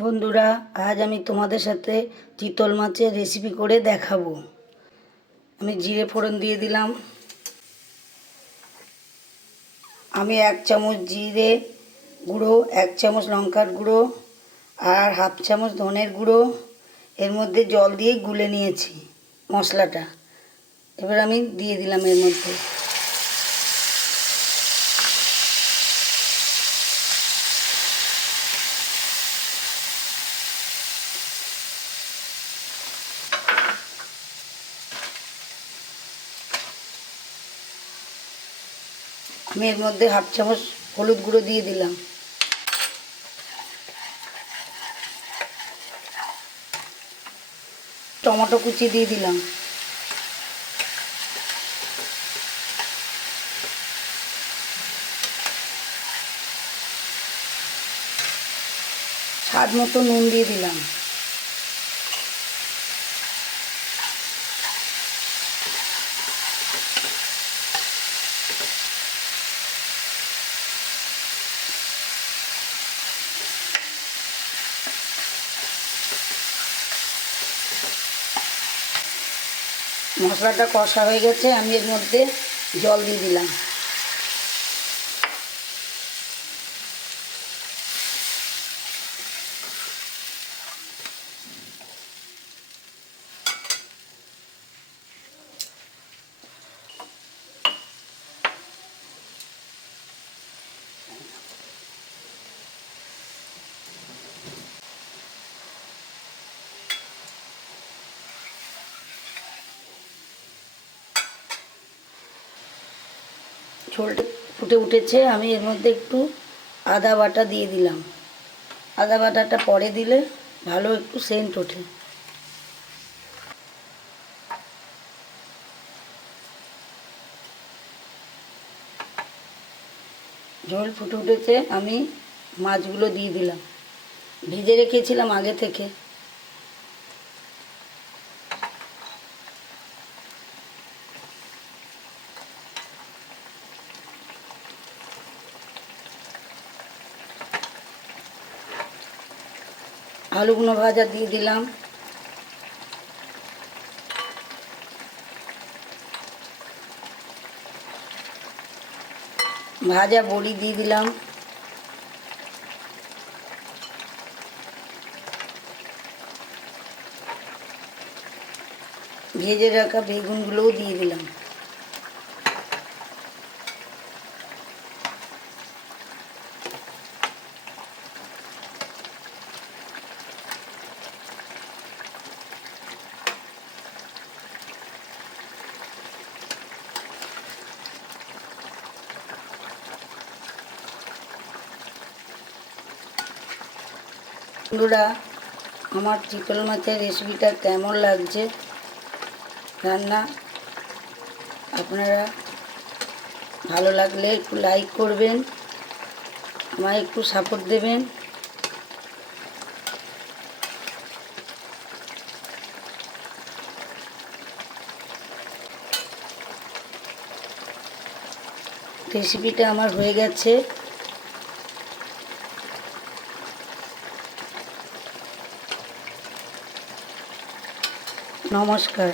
বন্ধুরা, আজ আমি তোমাদের সাথে চিতল মাছের রেসিপি করে দেখাবো। আমি জিরে ফোড়ন দিয়ে দিলাম। আমি 1 চামচ জিরে গুঁড়ো, 1 চামচ লঙ্কার গুঁড়ো আর হাফ চামচ ধনের গুঁড়ো এর মধ্যে জল দিয়ে গুলে নিয়েছি মশলাটা। এবার আমি দিয়ে দিলাম এর মধ্যে। আমি এর মধ্যে হাফ চামচ হলুদ গুঁড়ো দিয়ে দিলাম। টমেটো কুচি দিয়ে দিলাম। স্বাদ মতো নুন দিয়ে দিলাম। মশলাটা কষা হয়ে গেছে, আমি এর মধ্যে জল দিয়ে দিলাম। ঝোলটা ফুটে উঠেছে, আমি এর মধ্যে একটু আদা বাটা দিয়ে দিলাম। আদা বাটাটা পরে দিলে ভালো একটু সেন্ট ওঠে। ঝোল ফুটে উঠেছে, আমি মাছগুলো দিয়ে দিলাম। ভেজে রেখেছিলাম আগে থেকে। আলুগুলো ভাজা দিয়ে দিলাম। ভাজা বড়ি দিয়ে দিলাম। ভেজে রাখা বেগুনগুলোও দিয়ে দিলাম। বন্ধুরা, আমার চিতল মাছের রেসিপিটা কেমন লাগছে রান্না, আপনারা ভালো লাগলে একটু লাইক করবেন, আমায় একটু সাপোর্ট দেবেন। রেসিপিটা আমার হয়ে গেছে। নমস্কার।